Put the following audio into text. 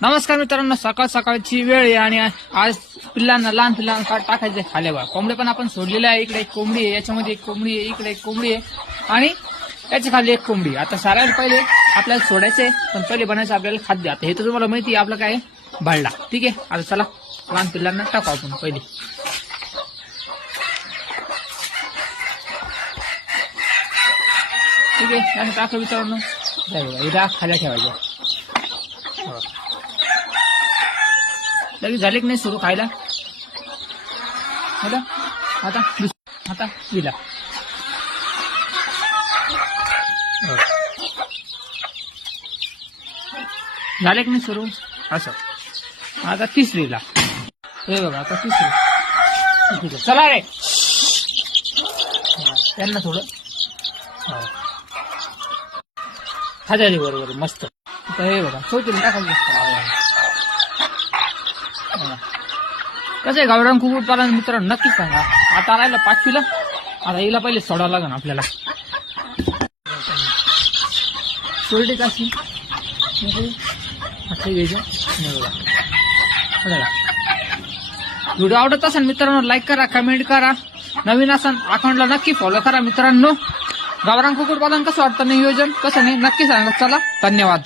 नमस्कार मित्रांनो, सकाळ सकाळची वेळ आहे आणि आज पिल्लांना लहान पिल्लांना टाकायचे खाले बघा. कोंबडे पण आपण सोडलेले आहे. इकडे एक कोंबडी आहे, याच्यामध्ये एक कोंबडी आहे, इकडे एक कोंबडी आहे आणि याच्या खाली एक कोंबडी. आता साऱ्याला पहिले आपल्याला सोडायचंय, पण पहिले बनायचं आपल्याला खाद्य. आता हे तर तुम्हाला माहिती आहे आपलं काय भाडला. ठीक आहे, आता चला लहान पिल्लांना टाकू आपण पहिले. ठीक आहे, याने टाकलं मित्रांनो. बघा खाल्या ठेवायच्या. लगेच झाले की नाही सुरू खायला. आता दिला. झाले की नाही सुरू असं. आता तिसरीला हे बघा, आता तिसरी. चला रे त्यांना थोडं खाजाली बरोबर मस्त. आता हे बघा चौथीला टाकायचं. कसं आहे गावरान कुक्कुटपालन मित्रांनो, नक्कीच सांगा. आता राहिलं 5वीला. आता हिला पहिले सोडावं लागेल आपल्याला. सोडली कशी घ्यायचं. व्हिडिओ आवडत असेल मित्रांनो लाईक करा, कमेंट करा. नवीन असाल अकाउंटला नक्की फॉलो करा मित्रांनो. गावरान कुक्कुटपालन कसं वाटतं नियोजन कसं नाही नक्की सांगा. चला धन्यवाद.